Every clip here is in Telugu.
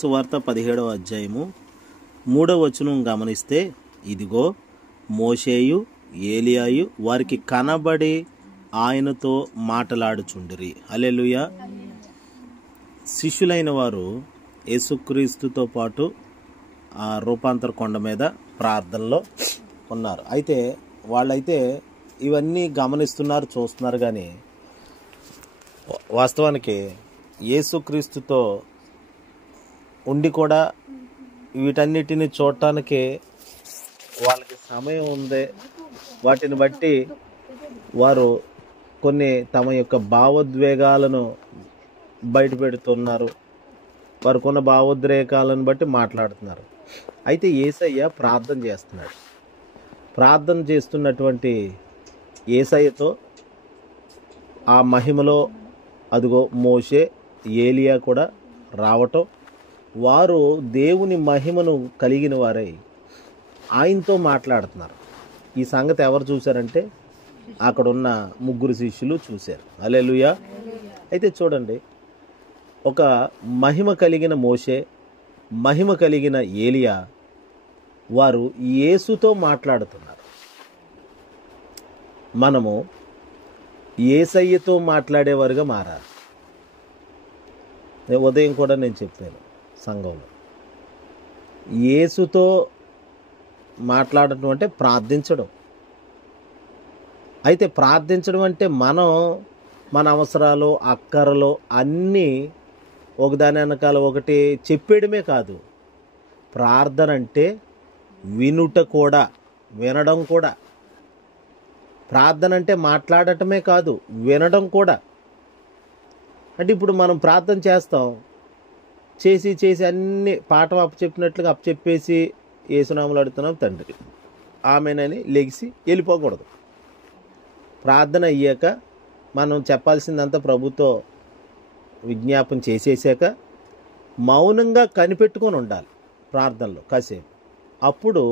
సువార్త 17వ అధ్యాయము 3వ వచనం గమనిస్తే, ఇదిగో మోషేయు ఏలియాయు వారికి కనబడి ఆయనతో మాటలాడుచుండిరి. హల్లెలూయా. శిష్యులైన వారు యేసుక్రీస్తుతో పాటు ఆ రూపాంతర కొండ మీద ప్రార్థనలో ఉన్నారు. అయితే వాళ్ళైతే ఇవన్నీ గమనిస్తున్నారు, చూస్తున్నారు. కానీ వాస్తవానికి యేసుక్రీస్తుతో ఉండి కూడా వీటన్నిటిని చూడటానికి వాళ్ళకి సమయం ఉంది. వాటిని బట్టి వారు కొన్ని తమ యొక్క భావోద్వేగాలను బయట పెడుతున్నారు. వారికున్న భావోద్రేకాలను బట్టి మాట్లాడుతున్నారు. అయితే యేసయ్య ప్రార్థన చేస్తున్నాడు. ప్రార్థన చేస్తున్నటువంటి యేసయ్యతో ఆ మహిమలో అదిగో మోషే ఏలియా కూడా రావటం, వారు దేవుని మహిమను కలిగిన వారై ఆయనతో మాట్లాడుతున్నారు. ఈ సంగతి ఎవరు చూశారంటే అక్కడున్న ముగ్గురు శిష్యులు చూశారు. హల్లెలూయా. అయితే చూడండి, ఒక మహిమ కలిగిన మోషే, మహిమ కలిగిన ఏలియా వారు యేసుతో మాట్లాడుతున్నారు. మనము యేసయ్యతో మాట్లాడేవారుగా మారాలి. ఉదయం కూడా నేను చెప్పాను సంఘంలో, యేసుతో మాట్లాడటం అంటే ప్రార్థించడం. అయితే ప్రార్థించడం అంటే మనం మన అవసరాలు, అక్కరలు అన్నీ ఒకదాని వెనకాల ఒకటి చెప్పేయడమే కాదు. ప్రార్థన అంటే వినుట కూడా, వినడం కూడా. ప్రార్థన అంటే మాట్లాడటమే కాదు, వినడం కూడా. అంటే ఇప్పుడు మనం ప్రార్థన చేస్తాం, చేసి చేసి అన్ని పాఠం అప్పచెప్పినట్లుగా అప్పచెప్పేసి యేసునామములో అడుగుతున్నాం తండ్రి ఆమేనని లెగిసి వెళ్ళిపోకూడదు. ప్రార్థన అయ్యాక మనం చెప్పాల్సిందంతా ప్రభుతో విజ్ఞాపన చేసేసాక మౌనంగా కనిపెట్టుకొని ఉండాలి ప్రార్థనలో కాసేపు. అప్పుడు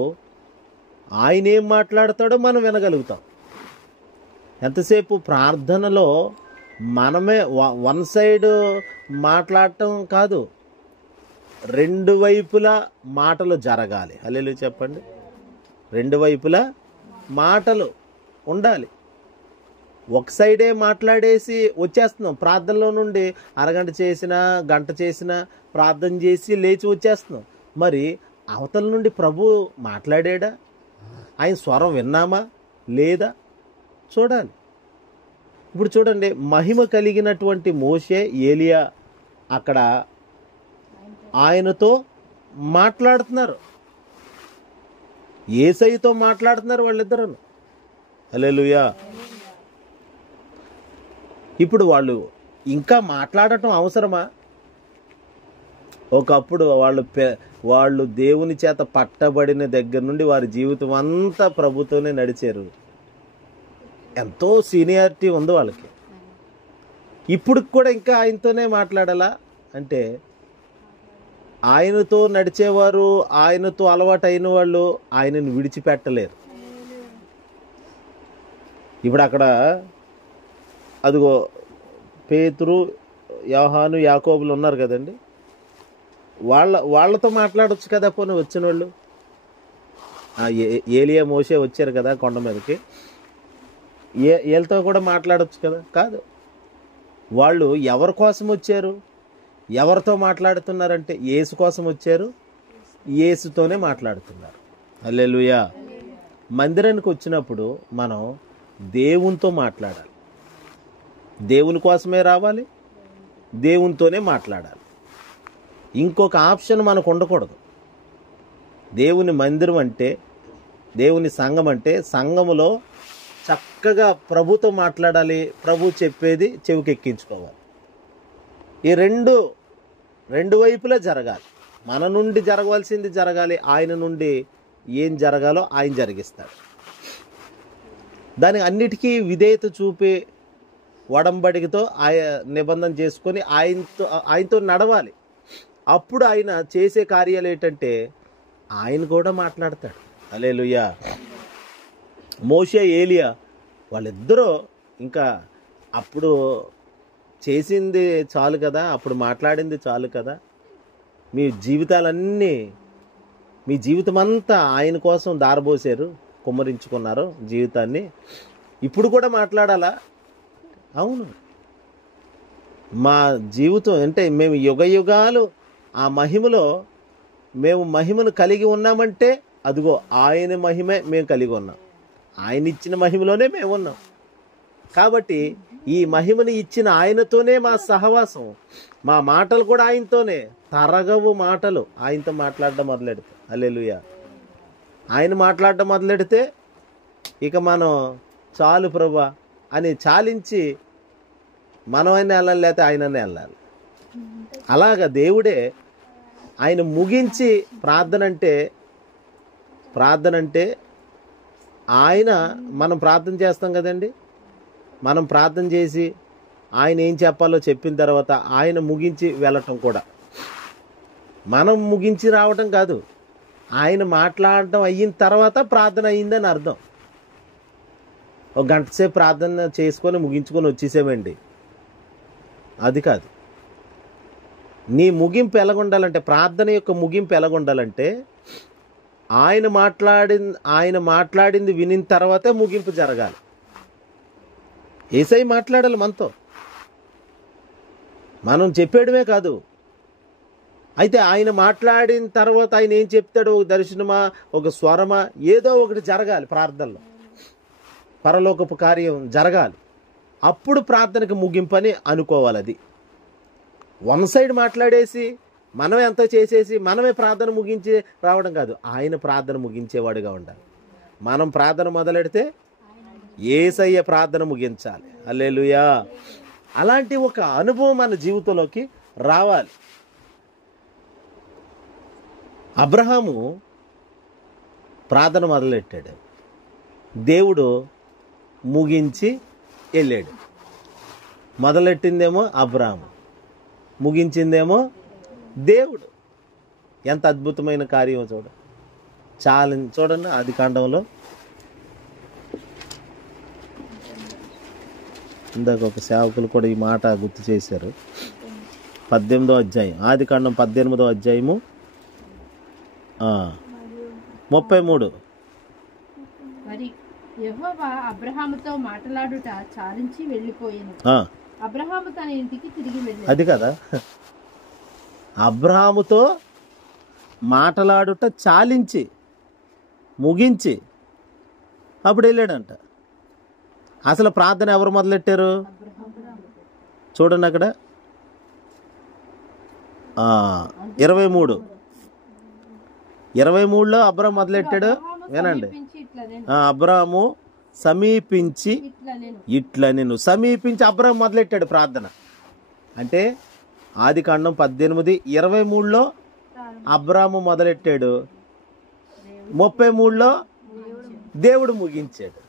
ఆయన ఏం మాట్లాడతాడో మనం వినగలుగుతాం. ఎంతసేపు ప్రార్థనలో మనమే వన్ సైడ్ మాట్లాడటం కాదు, రెండు వైపులా మాటలు జరగాలి. హల్లెలూయా చెప్పండి. రెండు వైపులా మాటలు ఉండాలి. ఒక సైడే మాట్లాడేసి వచ్చేస్తున్నాం ప్రార్థనలో నుండి. అరగంట చేసినా, గంట చేసినా, ప్రార్థన చేసి లేచి వచ్చేస్తున్నాం. మరి అవతల నుండి ప్రభు మాట్లాడాడా? ఆయన స్వరం విన్నామా లేదా చూడాలి. ఇప్పుడు చూడండి, మహిమ కలిగినటువంటి మోషే ఏలియా అక్కడ ఆయనతో మాట్లాడుతున్నారు, యేసయ్యతో మాట్లాడుతున్నారు వాళ్ళిద్దరూ. హల్లెలూయా. ఇప్పుడు వాళ్ళు ఇంకా మాట్లాడటం అవసరమా? ఒకప్పుడు వాళ్ళు దేవుని చేత పట్టబడిన దగ్గర నుండి వారి జీవితం అంతా ప్రభుతోనే నడిచారు. ఎంతో సీనియారిటీ ఉంది వాళ్ళకి. ఇప్పుడు కూడా ఇంకా ఆయనతోనే మాట్లాడాలా అంటే, ఆయనతో నడిచేవారు, ఆయనతో అలవాటు అయిన వాళ్ళు ఆయనను విడిచిపెట్టలేరు. ఇప్పుడు అక్కడ అదిగో పేతురు, యోహాను, యాకోబులు ఉన్నారు కదండి. వాళ్ళతో మాట్లాడొచ్చు కదా. పోనీ వచ్చిన వాళ్ళు ఏలియా మోషే వచ్చారు కదా కొండ మీదకి, వీళ్ళతో కూడా మాట్లాడొచ్చు కదా. కాదు, వాళ్ళు ఎవరి కోసం వచ్చారు, ఎవరితో మాట్లాడుతున్నారంటే యేసు కోసం వచ్చారు, యేసుతోనే మాట్లాడుతున్నారు. హల్లెలూయా. మందిరానికి వచ్చినప్పుడు మనం దేవునితో మాట్లాడాలి, దేవుని కోసమే రావాలి, దేవునితోనే మాట్లాడాలి. ఇంకొక ఆప్షన్ మనకు ఉండకూడదు. దేవుని మందిరం అంటే, దేవుని సంఘం అంటే, సంఘములో చక్కగా ప్రభుతో మాట్లాడాలి, ప్రభు చెప్పేది చెవికెక్కించుకోవాలి. ఈ రెండు వైపులా జరగాలి. మన నుండి జరగవలసింది జరగాలి, ఆయన నుండి ఏం జరగాలో ఆయన జరిగిస్తాడు. దానికి అన్నిటికీ విధేయత చూపి ఒడంబడికతో నిబంధన చేసుకొని ఆయనతో నడవాలి. అప్పుడు ఆయన చేసే కార్యాలు ఏంటంటే ఆయన కూడా మాట్లాడతాడు. హల్లెలూయా. మోషే ఏలియా వాళ్ళిద్దరూ ఇంకా అప్పుడు చేసింది చాలు కదా, అప్పుడు మాట్లాడింది చాలు కదా, మీ జీవితాలన్నీ, మీ జీవితం అంతా ఆయన కోసం దారబోసారు, కుమ్మరించుకున్నారు జీవితాన్ని. ఇప్పుడు కూడా మాట్లాడాలా? అవును. మా జీవితం అంటే మేము యుగ యుగాలు ఆ మహిమలో మేము మహిమను కలిగి ఉన్నామంటే అదిగో ఆయన మహిమే మేము కలిగి ఉన్నాం. ఆయన ఇచ్చిన మహిమలోనే మేము ఉన్నాం. కాబట్టి ఈ మహిమను ఇచ్చిన ఆయనతోనే మా సహవాసం, మా మాటలు కూడా ఆయనతోనే. తరగవు మాటలు ఆయనతో మాట్లాడడం మొదలెడితే. హల్లెలూయా. ఆయన మాట్లాడడం మొదలెడితే ఇక మనం చాలు ప్రభువా అని చాలించి మనమైనా వెళ్ళాలి, లేకపోతే ఆయననే వెళ్ళాలి. అలాగా దేవుడే ఆయన ముగించి ప్రార్థన అంటే ఆయన, మనం ప్రార్థన చేస్తాం కదండి, మనం ప్రార్థన చేసి ఆయన ఏం చెప్పాలో చెప్పిన తర్వాత ఆయన ముగించి వెళ్ళటం కూడా. మనం ముగించి రావటం కాదు, ఆయన మాట్లాడటం అయిన తర్వాత ప్రార్థన అయ్యిందని అర్థం. ఒక గంట సేపు ప్రార్థన చేసుకొని ముగించుకొని వచ్చేసామండి, అది కాదు. నీ ముగింపు ఎలాగుండాలంటే, ప్రార్థన యొక్క ముగింపు ఎలాగుండాలంటే, ఆయన మాట్లాడింది వినిన తర్వాతే ముగింపు జరగాలి. యేసయ్య మాట్లాడాలి మనతో, మనం చెప్పేయడమే కాదు. అయితే ఆయన మాట్లాడిన తర్వాత ఆయన ఏం చెప్తాడో, ఒక దర్శనమా, ఒక స్వరమా, ఏదో ఒకటి జరగాలి ప్రార్థనలో. పరలోకపు కార్యం జరగాలి. అప్పుడు ప్రార్థనకి ముగింపని అనుకోవాలి. అది వన్ సైడ్ మాట్లాడేసి మనమే అంతా చేసేసి మనమే ప్రార్థన ముగించి రావడం కాదు. ఆయన ప్రార్థన ముగించేవాడుగా ఉండాలి. మనం ప్రార్థన మొదలెడితే యేసయ్య ప్రార్థన ముగించాలి. హల్లెలూయా. అలాంటి ఒక అనుభవం మన జీవితంలోకి రావాలి. అబ్రహాము ప్రార్థన మొదలెట్టాడు, దేవుడు ముగించి వెళ్ళాడు. మొదలెట్టిందేమో అబ్రహాము, ముగించిందేమో దేవుడు. ఎంత అద్భుతమైన కార్యం చూడండి. ఆదికాండంలో ఇందాక ఒక సేవకులు కూడా ఈ మాట గుర్తు చేశారు. 18వ అధ్యాయం, ఆదికాండం 18వ అధ్యాయము 33. యెహోవా అబ్రహాముతో మాట్లాడుట చాలించి వెళ్ళిపోయాను. అబ్రహాము తన ఇంటికి తిరిగి వెళ్ళాడు. అది కదా, అబ్రహాముతో మాట్లాడుట చాలించి ముగించి అప్పుడు వెళ్ళాడంట. అసలు ప్రార్థన ఎవరు మొదలెట్టారు చూడండి అక్కడ 23లో అబ్రహాం మొదలెట్టాడు. వినండి, అబ్రహాము సమీపించి ఇట్లా నేను సమీపించి అబ్రహాం మొదలెట్టాడు ప్రార్థన. అంటే ఆదికాండం 18:23లో అబ్రహాము మొదలెట్టాడు, 33లో దేవుడు ముగించాడు.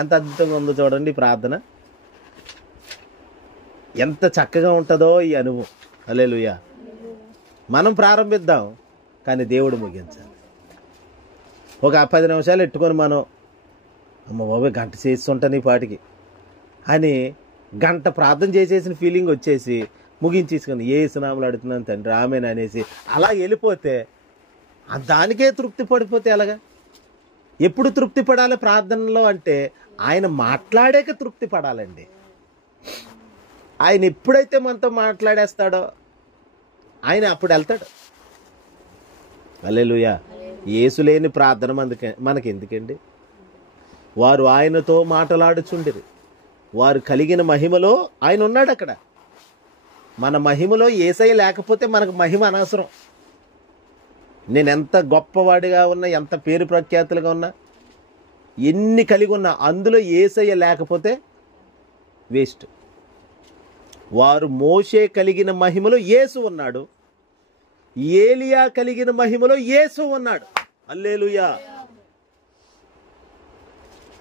ఎంత అద్భుతంగా ఉందో చూడండి ప్రార్థన, ఎంత చక్కగా ఉంటుందో ఈ అనుభవం. హల్లెలూయా. మనం ప్రారంభిద్దాం, కానీ దేవుడు ముగించాలి. ఒక 10 నిమిషాలు ఎట్టుకొని మనం అమ్మ బాబోయ్ గంట చేస్తుంటాను ఈ పాటికి అని గంట ప్రార్థన చేసేసిన ఫీలింగ్ వచ్చేసి ముగించేసుకుని యేసు నామములో అడుగుతున్నాను తండ్రి ఆమేన్ అనేసి అలా వెళ్ళిపోతే, దానికే తృప్తి పడిపోతే ఎలాగా? ఎప్పుడు తృప్తి పడాలి ప్రార్థనలో అంటే ఆయన మాట్లాడాక తృప్తి పడాలండి. ఆయన ఎప్పుడైతే మనతో మాట్లాడేస్తాడో ఆయన అప్పుడు వెళ్తాడు. హల్లెలూయా. యేసు లేని ప్రార్థన మనకి ఎందుకండి? వారు ఆయనతో మాట్లాడుచుండిరి, వారు కలిగిన మహిమలో ఆయన ఉన్నాడు అక్కడ. మన మహిమలో యేసయ్య లేకపోతే మనకు మహిమ అనవసరం. నేను ఎంత గొప్పవాడిగా ఉన్నా, ఎంత పేరు ప్రఖ్యాతులుగా ఉన్నా, ఎన్ని కలిగి ఉన్నా, అందులో యేసయ్య లేకపోతే వేస్ట్. వారు మోషే కలిగిన మహిమలో యేసు ఉన్నాడు, ఏలియా కలిగిన మహిమలో యేసు ఉన్నాడు. హల్లెలూయా.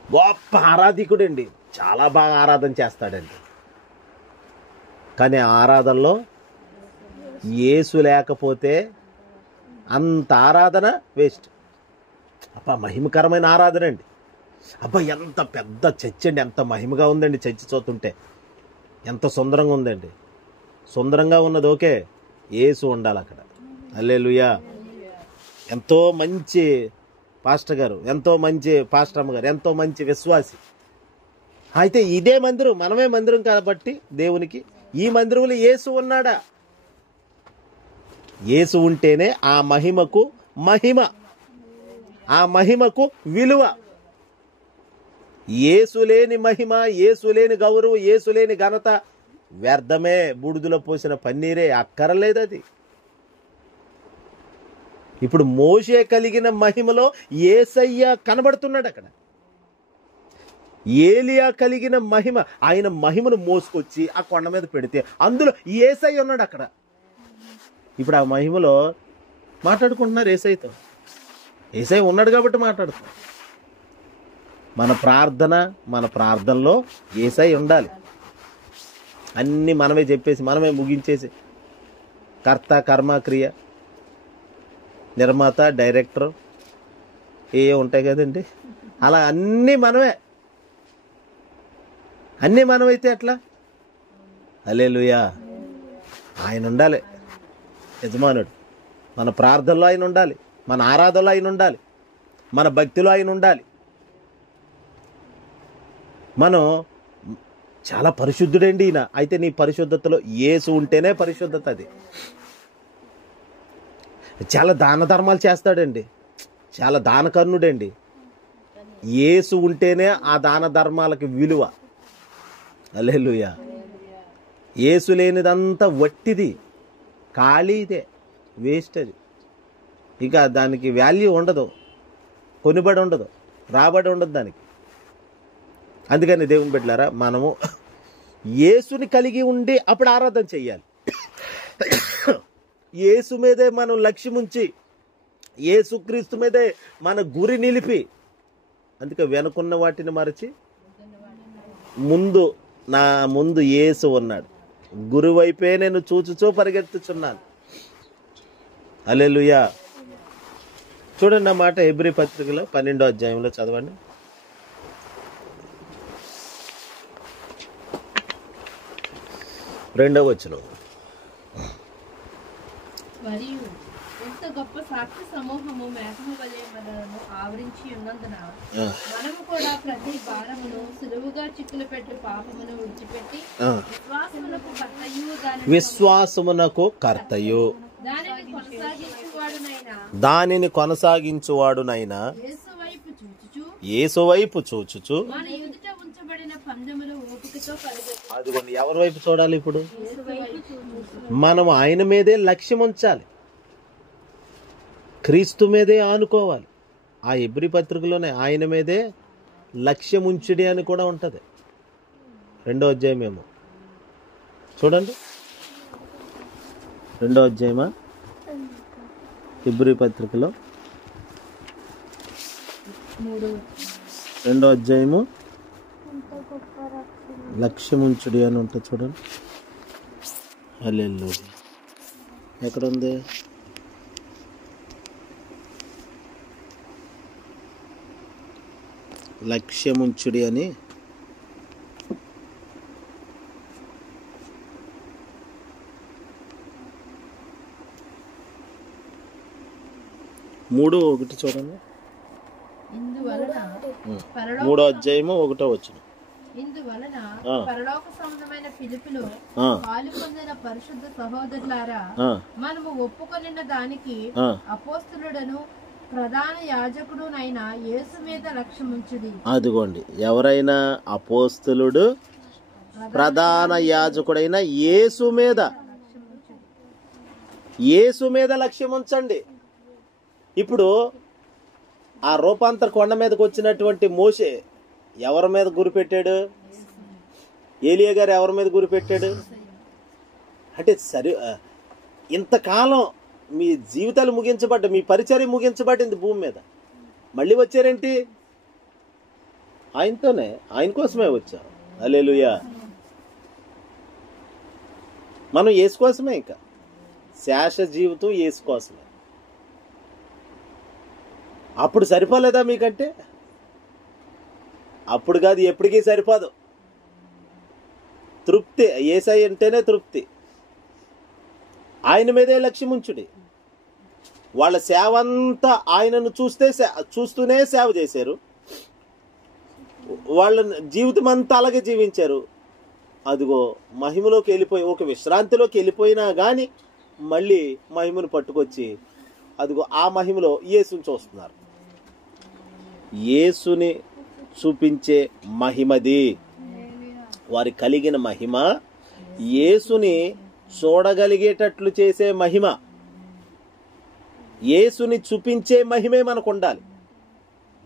గొప్ప ఆరాధికుడండి, చాలా బాగా ఆరాధన చేస్తాడండి. కానీ ఆరాధనలో యేసు లేకపోతే అంత ఆరాధన వేస్ట్. అబ్బా మహిమకరమైన ఆరాధన అండి. అబ్బా ఎంత పెద్ద చర్చ్ అండి, ఎంత మహిమగా ఉందండి చర్చ్ చూస్తుంటే, ఎంత సుందరంగా ఉందండి. సుందరంగా ఉన్నది ఓకే, యేసు ఉండాలి అక్కడ. హల్లెలూయా. ఎంతో మంచి పాస్టర్ గారు, ఎంతో మంచి పాస్టర్ అమ్మ గారు, ఎంతో మంచి విశ్వాసి. అయితే ఇదే మందిరం, మనమే మందిరం కాబట్టి దేవునికి, ఈ మందిరంలో యేసు ఉన్నాడా? యేసు ఉంటేనే ఆ మహిమకు మహిమ, ఆ మహిమకు విలువ. యేసు లేని మహిమ, యేసు లేని గౌరవం, యేసు లేని ఘనత వ్యర్థమే, బూడిదలో పోసిన పన్నీరే, అక్కరలేదు అది. ఇప్పుడు మోషే కలిగిన మహిమలో యేసయ్య కనబడుతున్నాడు అక్కడ. ఏలియా కలిగిన మహిమ, ఆయన మహిమను మోసుకొచ్చి ఆ కొండ మీద పెడితే అందులో యేసయ్య ఉన్నాడు అక్కడ. ఇప్పుడు ఆ మహిమలో మాట్లాడుకుంటున్నారు యేసయ్యతో. యేసయ్య ఉన్నాడు కాబట్టి మాట్లాడుతున్నారు. మన ప్రార్థనలో యేసయ్య ఉండాలి. అన్నీ మనమే చెప్పేసి మనమే ముగించేసి, కర్త కర్మ క్రియ, నిర్మాత డైరెక్టర్ ఏ ఉంటాయి కదండి, అలా అన్నీ మనమైతే ఎట్లా? హల్లెలూయా. ఆయన ఉండాలి యజమానుడు. మన ప్రార్థనలో ఆయన ఉండాలి, మన ఆరాధనలో ఆయన ఉండాలి, మన భక్తిలో ఆయన ఉండాలి. మనం చాలా పరిశుద్ధుడండి ఈయన. అయితే నీ పరిశుద్ధతలో యేసు ఉంటేనే పరిశుద్ధత. అది చాలా దాన ధర్మాలు చేస్తాడండి, చాలా దానకర్ణుడండి. యేసు ఉంటేనే ఆ దాన ధర్మాలకి విలువ. హల్లెలూయా. యేసు లేనిదంతా వట్టిది, ఖాళీదే, వేస్ట్. అది ఇక దానికి వాల్యూ ఉండదు, కొనుబడి ఉండదు, రాబడి ఉండదు దానికి. అందుకని దేవుని బిడ్డలారా, మనము యేసుని కలిగి ఉండి అప్పుడు ఆరాధన చెయ్యాలి. యేసు మీదే మనం లక్ష్యం ఉంచి, యేసుక్రీస్తు మీదే మన గురి నిలిపి, అందుకే వెనుకున్న వాటిని మరచి నా ముందు యేసు ఉన్నాడు, గురువైపే నేను చూచుచూ పరిగెత్తుచున్నాను. హల్లెలూయా. చూడండి ఆ మాట హెబ్రీ పత్రికలో 12వ అధ్యాయంలో చదవండి. రెండవ వచనం. మరియు ఎంత గొప్ప సాక్షి సమూహము మేఘము వలె మనలను ఆవరించి ఉన్నందున మనము కూడా ప్రతి భారమును సులువుగా చిక్కులు పెట్టి పాపమును విడిచిపెట్టి విశ్వాసమునకు కర్తయు దానిని కొనసాగించువాడునైనా యేసు వైపు చూచుచు. అదిగోండి, ఎవరి వైపు చూడాలి ఇప్పుడు? మనం ఆయన మీదే లక్ష్యం ఉంచాలి, క్రీస్తు మీదే ఆనుకోవాలి. ఆ హెబ్రీ పత్రికలోనే ఆయన మీదే లక్ష్యం ఉంచుడి అని కూడా ఉంటుంది. 2వ అధ్యాయం ఏమో చూడండి. 2వ అధ్యాయమా హెబ్రీ పత్రికలో 2వ అధ్యాయము లక్ష్యం ఉంచుడి అని ఉంటుంది చూడండి. హల్లెలూయా. ఎక్కడ ఉంది? లక్ష్యం ఉంచుడి అని 3:1 చూడండి. 3వ అధ్యాయము 1వ వచనం. ఇందువలన పరలోక సంబంధమైన పిలుపులో పాలు పొందిన పరిశుద్ధ సహోదరులారా, మనము ఒప్పుకొనిన దానికి అపోస్తలుడను ప్రధాన యాజకుడునైన యేసు మీద లక్ష్యం ఉంచుడి. అదిగోండి, ఎవరైనా అపోస్తలుడు ప్రధాన యాజకుడైన యేసు మీద లక్ష్యం ఉంచండి. ఇప్పుడు ఆ రూపాంతర కొండ మీదకి వచ్చినటువంటి మోషే ఎవరి మీద గురిపెట్టాడు? ఏలియా గారు ఎవరి మీద గురిపెట్టాడు? అంటే సరే, ఇంతకాలం మీ జీవితాలు ముగించబడ్డ, మీ పరిచర్య ముగించబడింది భూమి మీద, మళ్ళీ వచ్చారేంటి? ఆయనతోనే, ఆయన కోసమే వచ్చాం. హల్లెలూయా. మనం యేసు కోసమే, ఇంకా శాశ్వత జీవితం యేసు కోసమే. అప్పుడు సరిపోలేదా మీకంటే? అప్పుడు కాదు, ఎప్పటికీ సరిపోదు. తృప్తి యేసయ్య అంటేనే తృప్తి. ఆయన మీదే లక్ష్యం ఉంచుడి. వాళ్ళ సేవ అంతా ఆయనను చూస్తూనే సేవ చేశారు. వాళ్ళ జీవితం అంతా అలాగే జీవించారు. అదిగో మహిమలోకి వెళ్ళిపోయి, ఒక విశ్రాంతిలోకి వెళ్ళిపోయినా కానీ మళ్ళీ మహిమను పట్టుకొచ్చి అదిగో ఆ మహిమలో యేసుని చూస్తున్నారు. యేసుని చూపించే మహిమది. వారి కలిగిన మహిమ యేసుని చూడగలిగేటట్లు చేసే మహిమ. యేసుని చూపించే మహిమే మనకు ఉండాలి.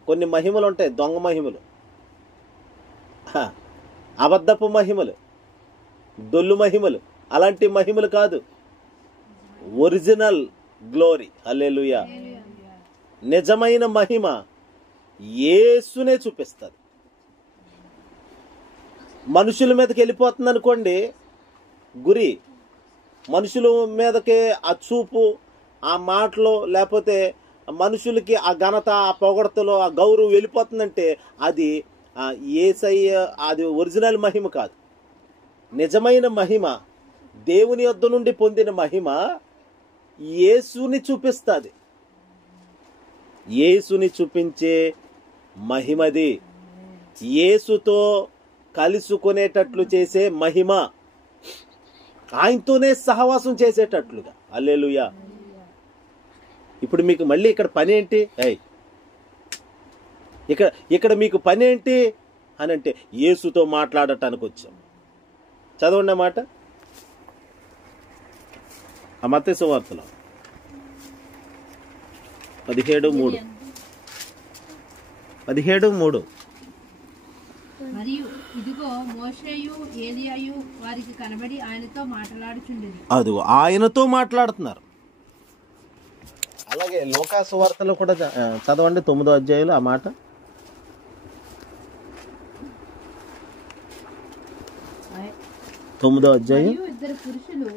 కొన్ని మహిమలు ఉంటాయి, దొంగ మహిమలు, అబద్ధపు మహిమలు, దొల్లు మహిమలు. అలాంటి మహిమలు కాదు. Original glory. హల్లెలూయా. నిజమైన మహిమ యేసునే చూపిస్తుంది. మనుషుల మీదకి వెళ్ళిపోతుంది అనుకోండి గురి, మనుషుల మీదకి ఆ చూపు, ఆ మాటలు, లేకపోతే మనుషులకి ఆ ఘనత, ఆ పొగడతలో ఆ గౌరవం వెళ్ళిపోతుందంటే అది యేసయ్య, అది ఒరిజినల్ మహిమ కాదు. నిజమైన మహిమ, దేవుని యొద్ద నుండి పొందిన మహిమ యేసుని చూపిస్తుంది. యేసుని చూపించే మహిమది. యేసుతో కలుసుకునేటట్లు చేసే మహిమ, ఆయనతోనే సహవాసం చేసేటట్లుగా. హల్లెలూయా. ఇప్పుడు మీకు మళ్ళీ ఇక్కడ పని ఏంటి? ఇక్కడ మీకు పని ఏంటి అని అంటే, యేసుతో మాట్లాడటానికి వచ్చాం. చదవండి మాట, ఆ మత్తయి సువార్తలో 17:3. మరియు ఇదిగో మోషేయు ఏలియాయు వారికి కనబడి ఆయనతో మాట్లాడుచుండెను. అదిగో ఆయనతో మాట్లాడుతున్నారు. అలాగే లూకా సువార్తలో కూడా చదవండి 9వ అధ్యాయంలో ఆ మాట. ఇద్దరు పురుషులు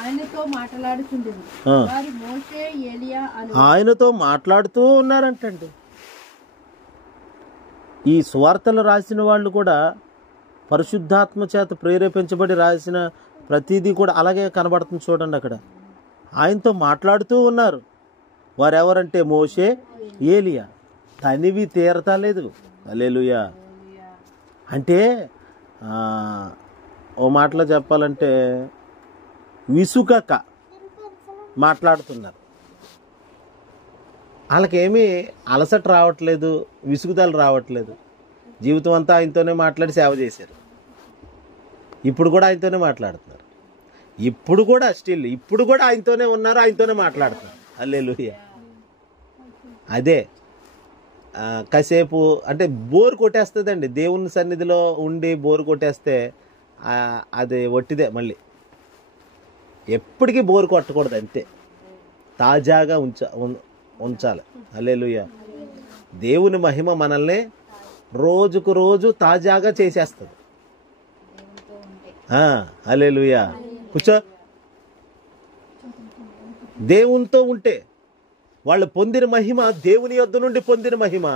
ఆయనతో మాట్లాడుచుండెను. వారు మోషే ఏలియా అని ఆయనతో మాట్లాడుతూ ఉన్నారంటండి. ఈ సువార్తలు రాసిన వాళ్ళు కూడా పరిశుద్ధాత్మ చేత ప్రేరేపించబడి రాసిన ప్రతిదీ కూడా అలాగే కనబడుతుంది. చూడండి, అక్కడ ఆయనతో మాట్లాడుతూ ఉన్నారు. వారెవరంటే మోషే, ఏలియా. తనివి తీరతాలేదు. హల్లెలూయా. అంటే ఓ మాటలో చెప్పాలంటే విసుగక మాట్లాడుతున్నారు. వాళ్ళకేమీ అలసట రావట్లేదు, విసుగుదల రావట్లేదు. జీవితం అంతా ఆయనతోనే మాట్లాడి సేవ చేశారు. ఇప్పుడు కూడా ఆయనతోనే మాట్లాడుతున్నారు. ఇప్పుడు కూడా ఆయనతోనే ఉన్నారు, ఆయనతోనే మాట్లాడుతున్నారు. హల్లెలూయా. అదే కాసేపు అంటే బోరు కొట్టేస్తుందండి. దేవుని సన్నిధిలో ఉండి బోరు కొట్టేస్తే అది ఒట్టిదే. మళ్ళీ ఎప్పటికీ బోరు కొట్టకూడదు, అంతే. తాజాగా ఉంచాలి. హల్లెలూయా. దేవుని మహిమ మనల్ని రోజుకు రోజు తాజాగా చేసేస్తుంది. హల్లెలూయా. కూర్చో. దేవునితో ఉంటే వాళ్ళు పొందిన మహిమ, దేవుని యొద్ద నుండి పొందిన మహిమ,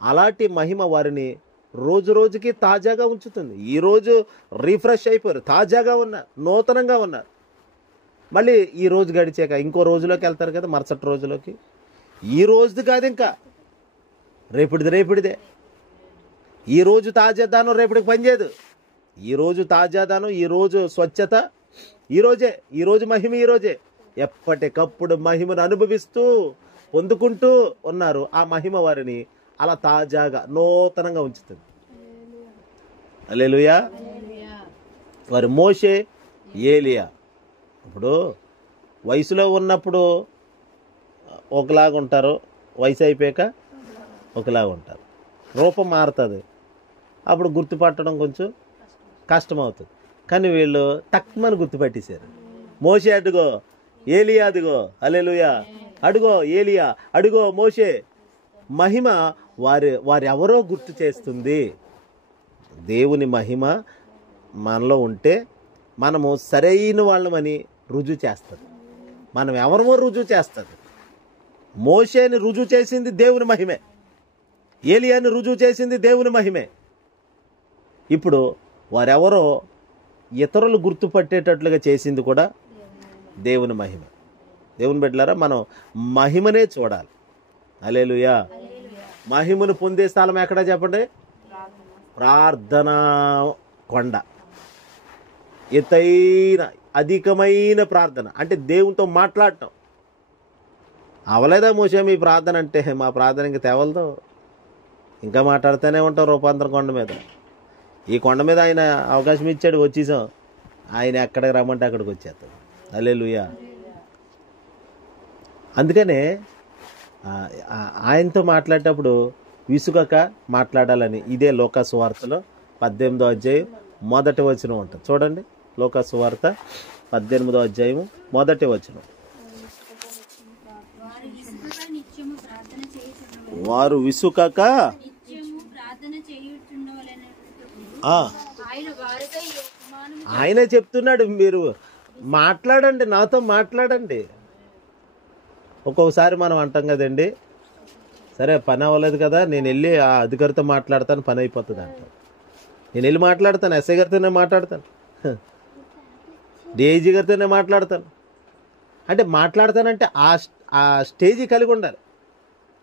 అలాంటి మహిమ వారిని రోజు రోజుకి తాజాగా ఉంచుతుంది. ఈరోజు రిఫ్రెష్ అయిపోయారు, తాజాగా ఉన్నారు, నూతనంగా ఉన్నారు. మళ్ళీ ఈ రోజు గడిచాక ఇంకో రోజులోకి వెళ్తారు కదా, మరుసటి రోజులోకి. ఈ రోజుది కాదు, ఇంకా రేపటిదే. ఈ రోజు తాజాదానం రేపటికి పనిచేయదు. ఈరోజు తాజాదానం, ఈరోజు స్వచ్ఛత, ఈరోజు మహిమ ఈరోజే. ఎప్పటికప్పుడు మహిమను అనుభవిస్తూ పొందుకుంటూ ఉన్నారు. ఆ మహిమ వారిని అలా తాజాగా నూతనంగా ఉంచుతుంది. హల్లెలూయా. వారు మోషే, ఏలియా. ఇప్పుడు వయసులో ఉన్నప్పుడు ఒకలాగా ఉంటారు, వయసు అయిపోయాక ఒకలాగా ఉంటారు. రూపం మారుతుంది, అప్పుడు గుర్తుపట్టడం కొంచెం కష్టమవుతుంది. కానీ వీళ్ళు తక్కువని గుర్తుపట్టేశారు. మోషే అడుగో, ఏలియా అదుగో. హల్లెలూయా. అడుగో ఏలియా, అడుగో మోషే. మహిమ వారెవరో గుర్తు చేస్తుంది. దేవుని మహిమ మనలో ఉంటే మనము సరైన వాళ్ళమని రుజువు చేస్తుంది. మనం ఎవరమో రుజువు చేస్తుంది. మోషేని రుజువు చేసింది దేవుని మహిమే, ఏలియాని రుజువు చేసింది దేవుని మహిమే. ఇప్పుడు వారెవరో ఇతరులు గుర్తుపట్టేటట్లుగా చేసింది కూడా దేవుని మహిమ. దేవుని బిడ్డలారా, మనం మహిమనే చూడాలి. హల్లెలూయా. మహిమను పొందే స్థలం ఎక్కడ చెప్పండి? ప్రార్థనా కొండ. ఎత్తైన అధికమైన ప్రార్థన అంటే దేవునితో మాట్లాడటం. అవలేదా మోసే మీ ప్రార్థన అంటే? మా ప్రార్థన ఇంకా తెవలదు, ఇంకా మాట్లాడుతూనే ఉంటాం రూపాంతరం కొండ మీద. ఈ కొండ మీద ఆయన అవకాశం ఇచ్చాడు, వచ్చేసాం. ఆయన ఎక్కడికి రమ్మంటే అక్కడికి వచ్చేస్తాం. హల్లెలూయా. అందుకనే ఆయనతో మాట్లాడేటప్పుడు విసుగక మాట్లాడాలని. ఇదే లూకా సువార్తలో 18వ అధ్యాయం 1వ వచనం ఉంటుంది. చూడండి, లూకా సువార్త 18వ అధ్యాయం 1వ వచనం. వారు విసుకక ఆయనే చెప్తున్నాడు, మీరు మాట్లాడండి, నాతో మాట్లాడండి. ఒక్కొక్కసారి మనం అంటాం కదండి, సరే పని అవ్వలేదు కదా, నేను వెళ్ళి ఆ అధికారితో మాట్లాడతాను, పని అయిపోతుంది అంటాను. నేను వెళ్ళి మాట్లాడతాను, ఎస్ఐ గారితోనే మాట్లాడతాను, డిఐజీ గారితోనే మాట్లాడతాను. అంటే మాట్లాడతానంటే ఆ స్టేజీ కలిగి ఉండాలి,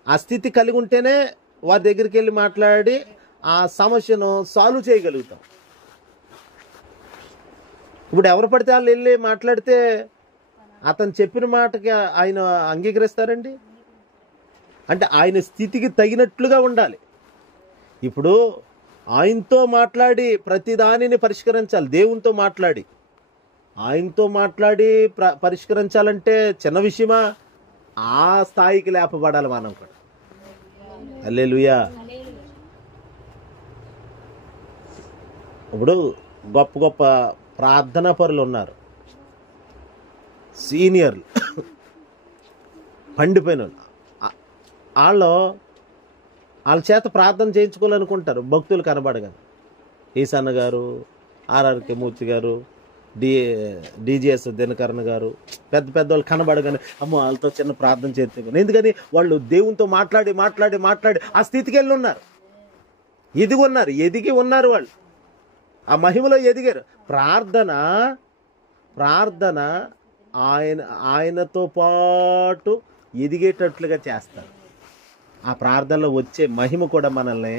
ఆ స్థితి కలిగి ఉంటేనే వారి దగ్గరికి వెళ్ళి మాట్లాడి ఆ సమస్యను సాల్వ్ చేయగలుగుతాం. ఇప్పుడు ఎవరు పడితే వాళ్ళు వెళ్ళి మాట్లాడితే అతను చెప్పిన మాటకి ఆయన అంగీకరిస్తారండి? అంటే ఆయన స్థితికి తగినట్లుగా ఉండాలి. ఇప్పుడు ఆయనతో మాట్లాడి ప్రతి దానిని పరిష్కరించాలి. దేవునితో మాట్లాడి ఆయనతో మాట్లాడి పరిష్కరించాలంటే చిన్న విషయమా? ఆ స్థాయికి లేపబడాలి మనం కూడా. హల్లెలూయా. ఇప్పుడు గొప్ప గొప్ప ప్రార్థనా పరులు ఉన్నారు, సీనియర్లు, పండిపోయిన వాళ్ళు. వాళ్ళ చేత ప్రార్థన చేయించుకోవాలనుకుంటారు భక్తులు కనబడగానే. ఈశాన్న గారు, ఆర్ఆర్కే మూర్తి గారు, డిజిఎస్ దినకరణ గారు, పెద్ద పెద్దవాళ్ళు కనబడగానే అమ్మో వాళ్ళతో చిన్న ప్రార్థన చేస్తే. ఎందుకని? వాళ్ళు దేవునితో మాట్లాడి మాట్లాడి మాట్లాడి ఆ స్థితికి వెళ్ళి ఉన్నారు, ఎదిగి ఉన్నారు. వాళ్ళు ఆ మహిమలో ఎదిగారు. ప్రార్థన ఆయనతో పాటు ఎదిగేటట్లుగా చేస్తారు. ఆ ప్రార్థనలో వచ్చే మహిమ కూడా మనల్ని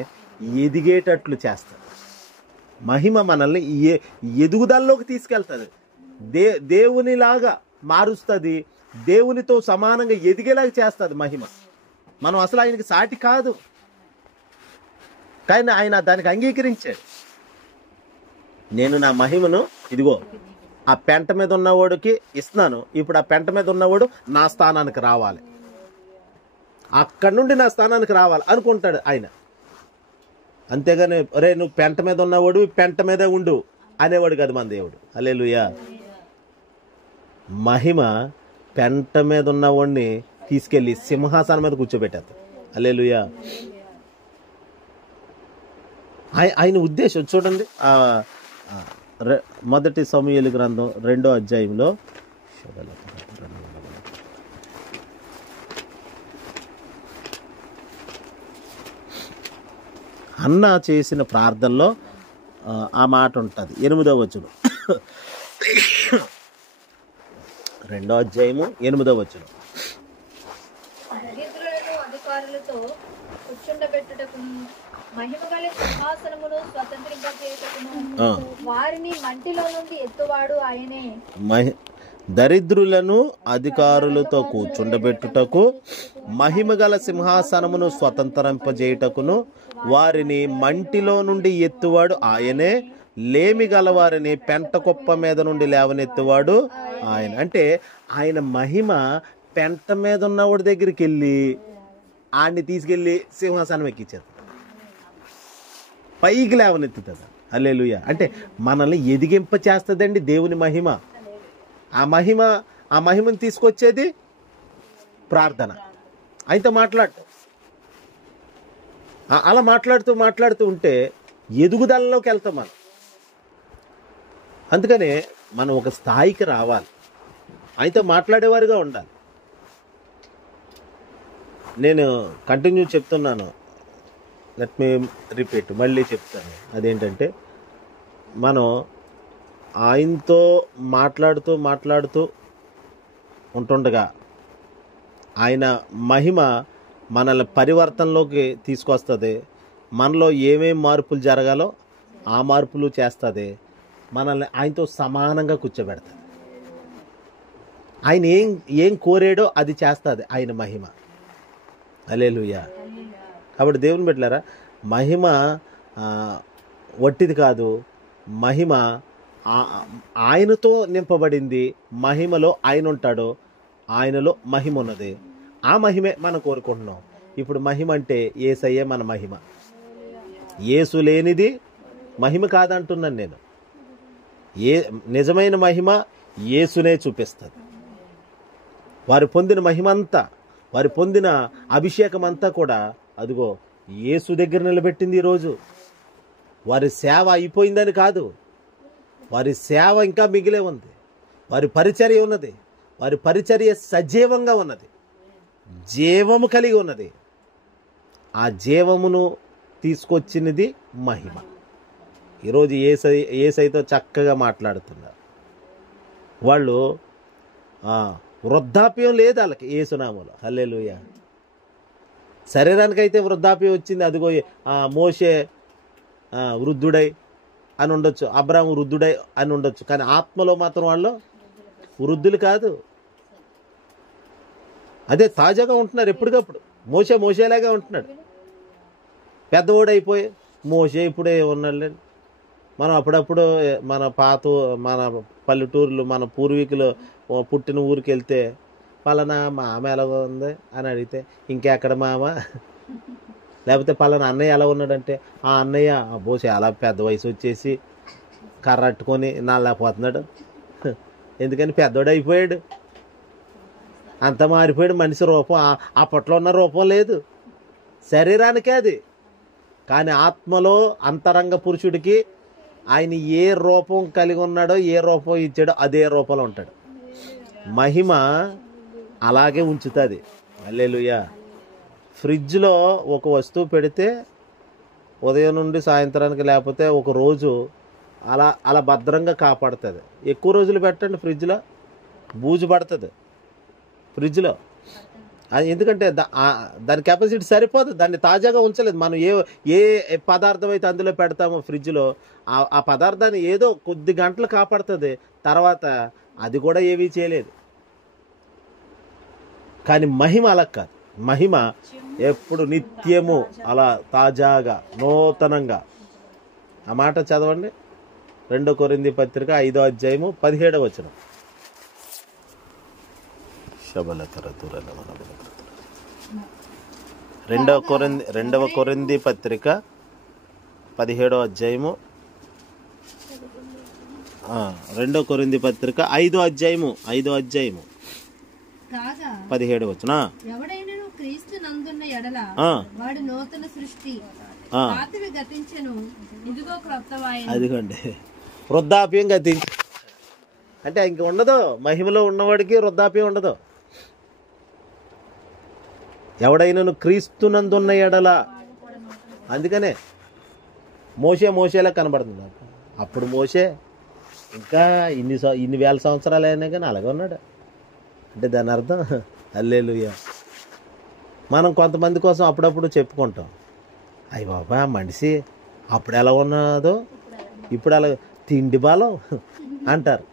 ఎదిగేటట్లు చేస్తారు. మహిమ మనల్ని ఎదుగుదలలోకి తీసుకెళ్తుంది, దేవునిలాగా మారుస్తుంది, దేవునితో సమానంగా ఎదిగేలాగా చేస్తుంది మహిమ. మనం అసలు ఆయనకి సాటి కాదు, కానీ ఆయన దానికి అంగీకరించాడు. నేను నా మహిమను ఇదిగో ఆ పెంట మీద ఉన్నవాడికి ఇస్తున్నాను, ఇప్పుడు ఆ పెంట మీద ఉన్నవాడు నా స్థానానికి రావాలి, అక్కడి నుండి నా స్థానానికి రావాలి అనుకుంటాడు ఆయన. అంతేగాని రే నువ్వు పెంట మీద ఉన్నవాడు పెంట మీదే ఉండు అనేవాడు కాదు మన దేవుడు. హల్లెలూయా. మహిమ పెంట మీద ఉన్నవాడిని తీసుకెళ్లి సింహాసనం మీద కూర్చోబెట్టారు. హల్లెలూయా. ఆయన ఉద్దేశం చూడండి, మొదటి సమూయేలు గ్రంథం 2వ అధ్యాయంలో హన్నా చేసిన ప్రార్థనలో ఆ మాట ఉంటుంది. 8వ వచనం, 2వ అధ్యాయము 8వ వచనం. అధికారులతో కూర్చుండబెట్టుటకును మహిమగల సింహాసనమును స్వతంత్రింపజేయుటకును వారిని మంటిలో నుండి ఎత్తువాడు ఆయనే. దరిద్రులను అధికారులతో కూర్చుండబెట్టుటకు మహిమగల సింహాసనమును స్వతంత్రింపజేయుటకును వారిని మంటిలో నుండి ఎత్తువాడు ఆయనే. లేమి గల వారిని పెంట కుప్ప మీద నుండి లేవనెత్తువాడు ఆయన. అంటే ఆయన మహిమ పెంట మీద ఉన్నవాడి దగ్గరికి వెళ్ళి ఆయన్ని తీసుకెళ్ళి సింహాసనం ఎక్కించారు, పైకి లేవనెత్తుతుంది. హల్లెలూయా. అంటే మనల్ని ఎదిగింప చేస్తుందండి దేవుని మహిమ. ఆ మహిమను తీసుకొచ్చేది ప్రార్థన. ఆయనతో మాట్లాడటం. అలా మాట్లాడుతూ ఉంటే ఎదుగుదలలోకి వెళ్తాం మనం. అందుకనే మనం ఒక స్థాయికి రావాలి, ఆయనతో మాట్లాడేవారుగా ఉండాలి. నేను కంటిన్యూ చెప్తున్నాను, లెట్ మీ రిపీట్, మళ్ళీ చెప్తాను. అదేంటంటే మనం ఆయనతో మాట్లాడుతూ ఉంటుండగా ఆయన మహిమ మనల్ని పరివర్తనలోకి తీసుకొస్తుంది. మనలో ఏమేం మార్పులు జరగాలో ఆ మార్పులు చేస్తుంది. మనల్ని ఆయనతో సమానంగా కూర్చోబెడుతుంది. ఆయన ఏం కోరాడో అది చేస్తుంది ఆయన మహిమ. హల్లెలూయా. కాబట్టి దేవుని బిడ్డలారా, మహిమ వట్టిది కాదు. మహిమ ఆయనతో నింపబడింది. మహిమలో ఆయన ఉంటాడు, ఆయనలో మహిమ ఉన్నది. ఆ మహిమే మనం కోరుకుంటున్నాం. ఇప్పుడు మహిమ అంటే యేసయ్యే మన మహిమ. యేసు లేనిది మహిమ కాదంటున్నాను నేను. నిజమైన మహిమ యేసునే చూపిస్తుంది. వారు పొందిన మహిమ అంతా, వారు పొందిన అభిషేకం అంతా కూడా అదిగో యేసు దగ్గర నిలబెట్టింది. ఈరోజు వారి సేవ అయిపోయిందని కాదు, వారి సేవ ఇంకా మిగిలే ఉంది. వారి పరిచర్య ఉన్నది. వారి పరిచర్య సజీవంగా ఉన్నది, జీవము కలిగి ఉన్నది. ఆ జీవమును తీసుకొచ్చినది మహిమ. ఈరోజు యేసయ్యతో చక్కగా మాట్లాడుతున్నారు వాళ్ళు. వృద్ధాప్యం లేదు వాళ్ళకి యేసునామములో. హల్లెలూయా. శరీరానికైతే వృద్ధాప్యం వచ్చింది. అదిగో మోషే వృద్ధుడై అని ఉండొచ్చు, అబ్రాహాము వృద్ధుడై అని ఉండొచ్చు, కానీ ఆత్మలో మాత్రం వాళ్ళు వృద్ధులు కాదు. అదే తాజాగా ఉంటున్నారు ఎప్పటికప్పుడు. మోషేలాగా ఉంటున్నాడు. పెద్దవాడైపోయి మోషే ఇప్పుడే ఉన్నాడులేండి. మనం అప్పుడప్పుడు మన పల్లెటూరులు, మన పూర్వీకులు పుట్టిన ఊరికి వెళ్తే పలానా మామ ఎలా ఉంది అని అడిగితే ఇంకెక్కడ మామ, లేకపోతే పలానా అన్నయ్య ఎలా ఉన్నాడంటే ఆ అన్నయ్య అబ్బో చాలా పెద్ద వయసు వచ్చేసి కర్ర అట్టుకొని నల్లపోతున్నాడు. ఎందుకని పెద్దోడు అయిపోయాడు, అంత మారిపోయాడు. మనిషి రూపం అప్పట్లో ఉన్న రూపం లేదు, శరీరానికే అది. కానీ ఆత్మలో అంతరంగ పురుషుడికి ఆయన ఏ రూపం కలిగి ఉన్నాడో, ఏ రూపం ఇచ్చాడో అదే రూపంలో ఉంటాడు. మహిమ అలాగే ఉంచుతుంది. హల్లెలూయా. ఫ్రిడ్జ్లో ఒక వస్తువు పెడితే ఉదయం నుండి సాయంత్రానికి, లేకపోతే ఒక రోజు అలా భద్రంగా కాపాడుతుంది. ఎక్కువ రోజులు పెట్టండి ఫ్రిడ్జ్లో, బూజు పడుతుంది ఫ్రిడ్జ్లో. ఎందుకంటే దాని కెపాసిటీ సరిపోదు, దాన్ని తాజాగా ఉంచలేదు. మనం ఏ పదార్థం అయితే అందులో పెడతామో ఫ్రిడ్జ్లో, ఆ పదార్థాన్ని ఏదో కొద్ది గంటలు కాపాడుతుంది, తర్వాత అది కూడా ఏమీ చేయలేదు. కానీ మహిమ అలా కాదు. మహిమ ఎప్పుడు నిత్యము అలా తాజాగా నూతనంగా. ఆ మాట చదవండి, 2 కొరింథీ పత్రిక 5వ అధ్యాయము 17వ వచనం. 2 కొరింథీ పత్రిక 17వ అధ్యాయము 2 కొరింథీ పత్రిక 5వ అధ్యాయము 17వ వచనం. ఎవడైనను క్రీస్తు నందున్న ఎడల వాడు నూతన సృష్టి, పాతవి గతించెను, ఇదిగో క్రొత్తవాయెను. అదిగోండి, వృద్ధాప్యం గతించ అంటే ఇంక ఉండదు. మహిమలో ఉన్నవాడికి వృద్ధాప్యం ఉండదు. ఎవడైనను క్రీస్తునందున్న ఎడల, అందుకనే మోషేలా కనబడుతుంది. అప్పుడు మోషే ఇంకా ఇన్ని వేల సంవత్సరాలు అయినా కానీ అలాగే ఉన్నాడు అంటే దాని అర్థం. హల్లెలూయా. మనం కొంతమంది కోసం అప్పుడప్పుడు చెప్పుకుంటాం, అయ్య బాబా మనిషి అప్పుడు ఎలా ఉన్నదో ఇప్పుడు అలా తిండి బాలం అంటారు.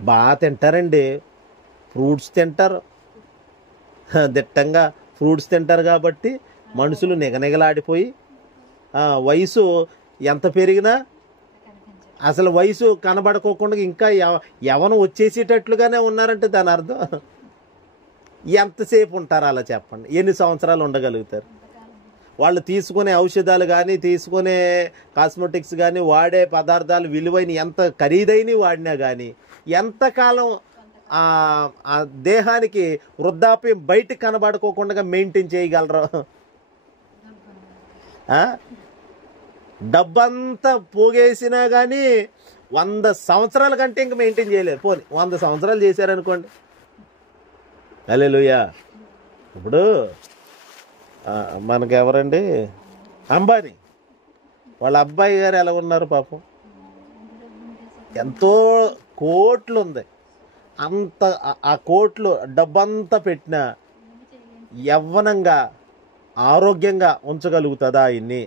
బాగా తింటారండి, ఫ్రూట్స్ తింటారు, దిట్టంగా ఫ్రూట్స్ తింటారు. కాబట్టి మనుషులు నిగనిగలాడిపోయి వయసు ఎంత పెరిగినా అసలు వయసు కనబడుకోకుండా ఇంకా యవనం వచ్చేసేటట్లుగానే ఉన్నారంటే దాని అర్థం ఎంతసేపు ఉంటారు అలా చెప్పండి? ఎన్ని సంవత్సరాలు ఉండగలుగుతారు? వాళ్ళు తీసుకునే ఔషధాలు కానీ, తీసుకునే కాస్మెటిక్స్ కానీ, వాడే పదార్థాలు విలువైన ఎంత ఖరీదైనవి వాడినా కానీ ఎంతకాలం ఆ దేహానికి వృద్ధాప్యం బయటకు కనబడుకోకుండా మెయింటైన్ చేయగలరు? డబ్బంతా పోగేసినా కానీ 100 సంవత్సరాల కంటే ఇంక మెయింటైన్ చేయలేరు. పోనీ 100 సంవత్సరాలు చేశారనుకోండి. హల్లెలూయా. ఇప్పుడు మనకెవరండి, అంబానీ వాళ్ళ అబ్బాయి గారు ఎలా ఉన్నారు పాపం, ఎంతో కోట్లు ఉంది. అంత ఆ కోట్లు డబ్బంతా పెట్టినా యవ్వనంగా ఆరోగ్యంగా ఉంచగలుగుతుందా ఆయన్ని?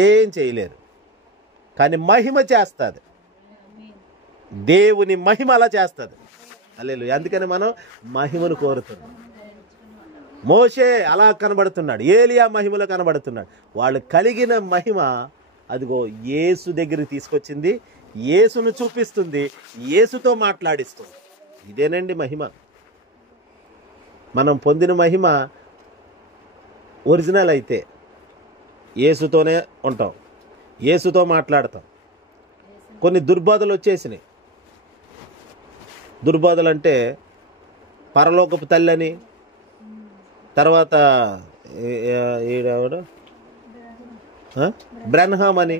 ఏం చేయలేరు. కానీ మహిమ చేస్తుంది, దేవుని మహిమ అలా చేస్తుంది. హల్లెలూయా. అందుకని మనం మహిమను కోరుతున్నాం. మోషే అలా కనబడుతున్నాడు, ఏలియా మహిమలో కనబడుతున్నాడు. వాళ్ళు కలిగిన మహిమ అదిగో యేసు దగ్గరికి తీసుకొచ్చింది, యేసును చూపిస్తుంది, యేసుతో మాట్లాడిస్తుంది. ఇదేనండి మహిమ. మనం పొందిన మహిమ ఒరిజినల్ అయితే యేసుతోనే ఉంటాం, యేసుతో మాట్లాడతాం. కొన్ని దుర్బోధలు వచ్చేసినాయి. దుర్బోధలు అంటే పరలోకపు తల్లి అని, తర్వాత బ్రెన్హామ్ అని,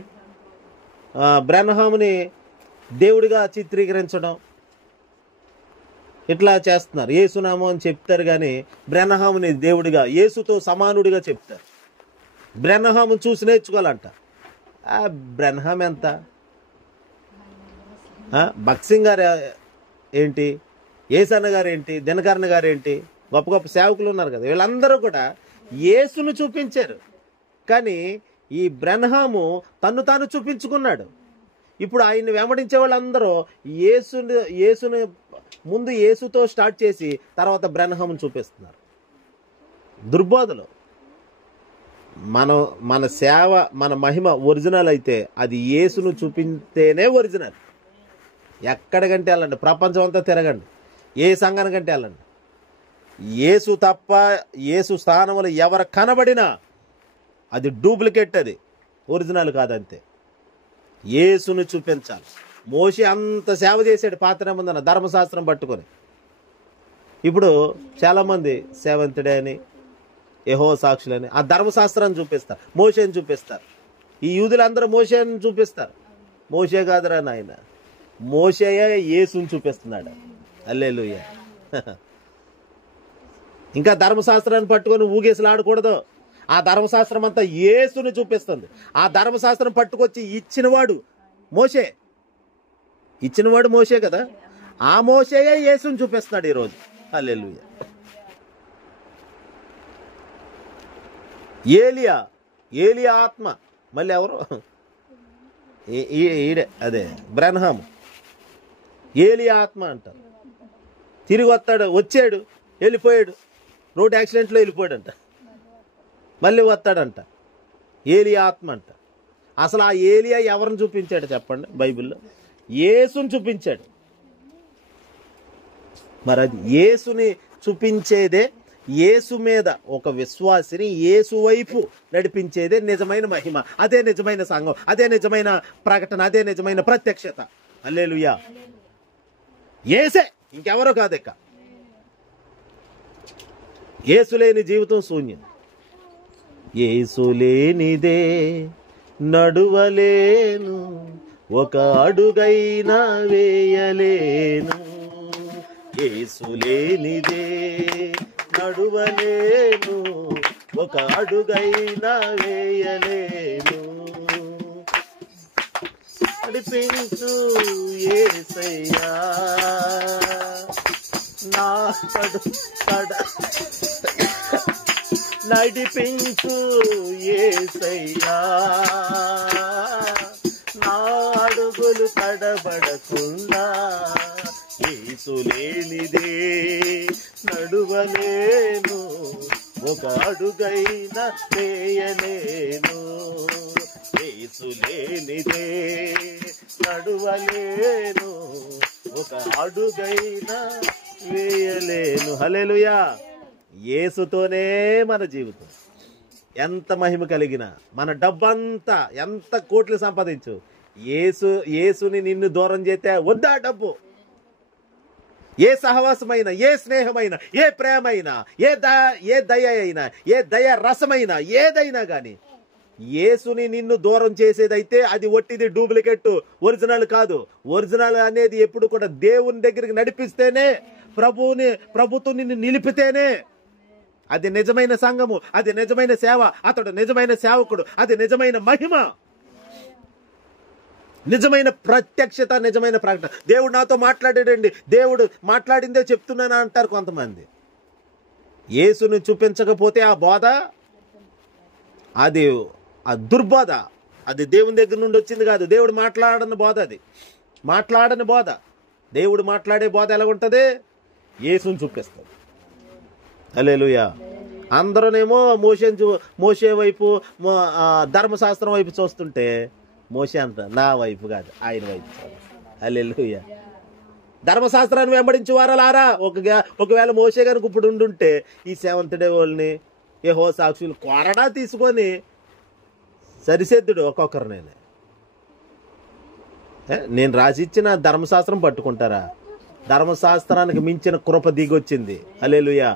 బ్రెన్హామ్ని దేవుడిగా చిత్రీకరించడం, ఇట్లా చేస్తున్నారు. యేసునామం అని చెప్తారు కానీ బ్రెన్హామ్ని దేవుడిగా, యేసుతో సమానుడిగా చెప్తారు. బ్రెన్హామ్ని చూసి నేర్చుకోవాలంట. బ్రెన్హామ్ ఎంత? భక్సింగ్ గారు ఏంటి, యేసన్న గారు ఏంటి, దినకరణ గారు ఏంటి, గొప్ప గొప్ప సేవకులు ఉన్నారు కదా, వీళ్ళందరూ కూడా యేసును చూపించారు. కానీ ఈ బ్రెన్హాము తను తాను చూపించుకున్నాడు. ఇప్పుడు ఆయన్ని వెంబడించే వాళ్ళందరూ యేసుని ముందు యేసుతో స్టార్ట్ చేసి తర్వాత బ్రెన్హామును చూపిస్తున్నారు. దుర్బోధలు. మన సేవ, మన మహిమ ఒరిజినల్ అయితే అది యేసును చూపిస్తేనే ఒరిజినల్. ఎక్కడికంటే వెళ్ళండి, ప్రపంచం అంతా తిరగండి, ఏ సంఘానికంటే వెళ్ళండి, యేసు తప్ప యేసు స్థానంలో ఎవరు కనబడినా అది డూప్లికేట్, అది ఒరిజినల్ కాదంతే. యేసును చూపించాలి. మోషే అంత సేవ చేసాడు పాత నిబంధన ధర్మశాస్త్రం పట్టుకొని. ఇప్పుడు చాలామంది సెవెంత్ డే అని, యెహోవా సాక్షులని ఆ ధర్మశాస్త్రాన్ని చూపిస్తారు, మోషేని చూపిస్తారు. ఈ యూదులందరూ మోషేని చూపిస్తారు. మోషే కాదురా నాయన, మోషేయే యేసుని చూపిస్తున్నాడు. హల్లెలూయా. ఇంకా ధర్మశాస్త్రాన్ని పట్టుకొని ఊగేసలాడకూడదు. ఆ ధర్మశాస్త్రం అంతా యేసుని చూపిస్తుంది. ఆ ధర్మశాస్త్రం పట్టుకొచ్చి ఇచ్చినవాడు మోషే, ఇచ్చినవాడు మోషే కదా, ఆ మోషేయే యేసుని చూపిస్తున్నాడు ఈరోజు. హల్లెలూయా. ఏలియా ఆత్మ, మళ్ళీ ఎవరు? ఈడే, అదే బ్రెన్హామ్. ఏలియా ఆత్మ అంటారు. తిరిగి వచ్చాడు, వెళ్ళిపోయాడు, రోడ్ యాక్సిడెంట్లో వెళ్ళిపోయాడంట, మళ్ళీ వస్తాడంట. ఏలియా ఆత్మ అంట. అసలు ఆ ఏలియా ఎవరిని చూపించాడు చెప్పండి బైబిల్లో? యేసుని చూపించాడు. మరి అది యేసుని చూపించేదే, యేసు మీద ఒక విశ్వాసిని యేసు వైపు నడిపించేదే నిజమైన మహిమ. అదే నిజమైన సంఘం, అదే నిజమైన ప్రకటన, అదే నిజమైన ప్రత్యక్షత. హల్లెలూయా. యేసే, ఇంకెవరో కాదు. ఇక యేసు లేని జీవితం శూన్యం. యేసు లేనిదే నడువలేను, ఒక అడుగైనా వేయలేను. యేసు లేనిదే నడువలేను, ఒక అడుగైనా వేయలేను. నడిపించు యేసయ్యా నా నడిపించు యేసయ్యా నా అడుగులు తడబడకుండా. యేసు లేనిదే నడువలేను, ఒక అడుగైనా వేయలేను. యేసు లేనిదే నడువలేను, ఒక అడుగైనా వేయలేను. హల్లెలూయా. యేసుతోనే మన జీవితం. ఎంత మహిమ కలిగిన మన డబ్బంతా, ఎంత కోట్లు సంపాదించు, యేసుని నిన్ను దూరం చేస్తే వద్దా డబ్బు? ఏ సహవాసమైనా, ఏ స్నేహమైనా, ఏ ప్రేమైనా, ఏ దయ అయినా, ఏ దయ రసమైనా, ఏదైనా కానీ యేసుని నిన్ను దూరం చేసేదైతే అది ఒట్టిది, డూప్లికేట్, ఒరిజినల్ కాదు. ఒరిజినల్ అనేది ఎప్పుడు కూడా దేవుని దగ్గరికి నడిపిస్తేనే, ప్రభుతో నిన్ను నిలిపితేనే అది నిజమైన సంఘము, అది నిజమైన సేవ, అతడు నిజమైన సేవకుడు, అది నిజమైన మహిమ. నిజమైన ప్రత్యక్షత, నిజమైన ప్రకటన. దేవుడు నాతో మాట్లాడాడండి, దేవుడు మాట్లాడిందే చెప్తున్నాను అంటారు కొంతమంది. యేసుని చూపించకపోతే ఆ బోధ, అది ఆ దుర్బోధ, అది దేవుని దగ్గర నుండి వచ్చింది కాదు. దేవుడు మాట్లాడని బోధ, అది మాట్లాడని బోధ. దేవుడు మాట్లాడే బోధ ఎలా ఉంటుంది? యేసుని చూపిస్తుంది. హల్లెలూయా. అందరూనేమో మోషే వైపు, ధర్మశాస్త్రం వైపు చూస్తుంటే మోషే అంట నా వైపు కాదు, ఆయన వైపు చూడాలి. హల్లెలూయా. ధర్మశాస్త్రాన్ని వెంబడించి వారలారా, ఒకవేళ మోషే కనుక ఇప్పుడు ఉండుంటే ఈ సెవెంత్ డే వాళ్ళని యెహోవా సాక్షులు కొరడా తీసుకొని సరిసేద్దుడు ఒక్కొక్కరు. నేను రాసిచ్చిన ధర్మశాస్త్రం పట్టుకుంటారా? ధర్మశాస్త్రానికి మించిన కృప దిగొచ్చింది. హల్లెలూయా.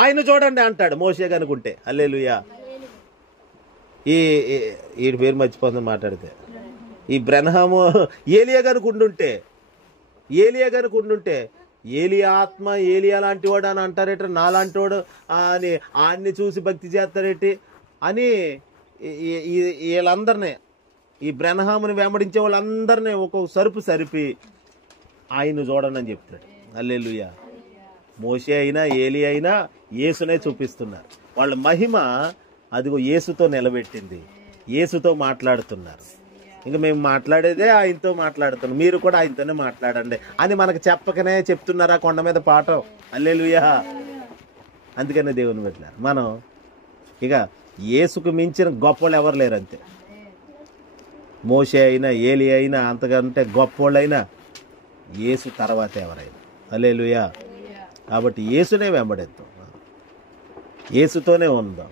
ఆయన చూడండి అంటాడు మోషే కనుకుంటే. హల్లెలూయా. ఈ పేరు మర్చిపోతుంది మాట్లాడితే. ఈ బ్రెన్హాము ఏలియా కనుకుంటుంటే, ఏలియా ఆత్మ, ఏలియా లాంటి వాడు అని అంటారేట, నాలాంటి వాడు అని ఆయన్ని చూసి భక్తి చేస్తారేటి అని వీళ్ళందరినీ, ఈ బ్రెన్హాముని వెంబడించే వాళ్ళందరినీ ఒక్కొక్క సరుపు సరిపి ఆయన చూడండి అని చెప్తాడు. హల్లెలూయా. మోషే అయినా ఏలి అయినా యేసునే చూపిస్తున్నారు. వాళ్ళ మహిమ అదిగో యేసుతో నిలబెట్టింది, యేసుతో మాట్లాడుతున్నారు. ఇంకా మేము మాట్లాడేదే ఆయనతో మాట్లాడుతున్నాం, మీరు కూడా ఆయనతోనే మాట్లాడండి అని మనకు చెప్పకనే చెప్తున్నారా కొండ మీద పాఠం. హల్లెలూయా. అందుకనే దేవుని పెట్టినారు. మనం ఇక యేసుకు మించిన గొప్పవాళ్ళు ఎవరు లేరు అంతే. మోషే అయినా ఏలి అయినా అంతకంటే గొప్పవాళ్ళైనా యేసు తర్వాత ఎవరైనా. హల్లెలూయా. కాబట్టి యేసునే వెంబడేద్దాం, యేసుతోనే ఉందాం.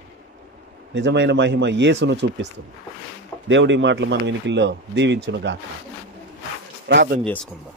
నిజమైన మహిమ యేసును చూపిస్తుంది. దేవుడి మాటలు మన వినికిల్లో దీవించును గాక. ప్రార్థన చేసుకుందాం.